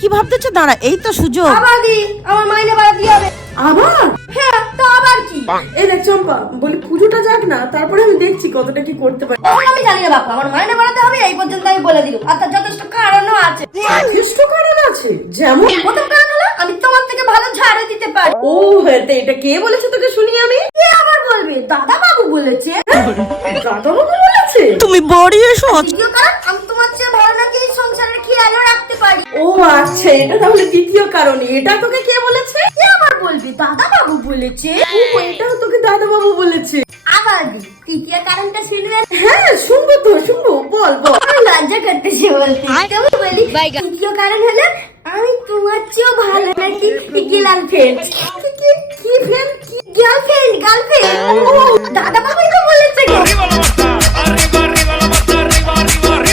কি ভাবতেছে? দাঁড়া এই তো সুযোগ। আবার দি আমার মাইনে বাড়াতে হবে। আবার? হ্যাঁ তো আবার কি? এই দেখ চম্পা বলি পুজোটা যাক না তারপরে আমি দেখছি কতটা কি করতে পারি। আমি জানি না বাপু আমার মাইনে বাড়াতে হবে এই পর্যন্ত আমি বলে দিলাম। আর তার যথেষ্ট কারণও আছে। যথেষ্ট কারণ আছে? যেমন? প্রথম কারণ হলো আমি তোমার থেকে ভালো ঝাড়ে দিতে পারি। ও হ্যাঁ এটা কে বলেছে তোকে শুনি আমি? কে আবার বলবে? দাদা বাবু বলেছে। দাদা বাবু বলেছে? তুমি বড়ি এসো। দ্বিতীয় কারণ আমি তোমার চেয়ে ভালো নাকি এই সংসারের রাখতে পারি ও আচ্ছা এটা তাহলে দ্বিতীয় কারণ এটা তোকে কে বলেছে কে আবার বলবে দাদা বাবু বলেছে ও এটাও তোকে দাদা বাবু বলেছে আবার দি তৃতীয় কারণটা শুনবেন হ্যাঁ শুনব তো শুনব বল বল আমার লজ্জা করতেছে বলতে তবু বলি তৃতীয় কারণ হলো আমি তোমার চেয়েও ভালো নাকি গার্লফ্রেন্ড কি কি কি ফ্রেন্ড কি গার্লফ্রেন্ড গার্লফ্রেন্ড দাদা।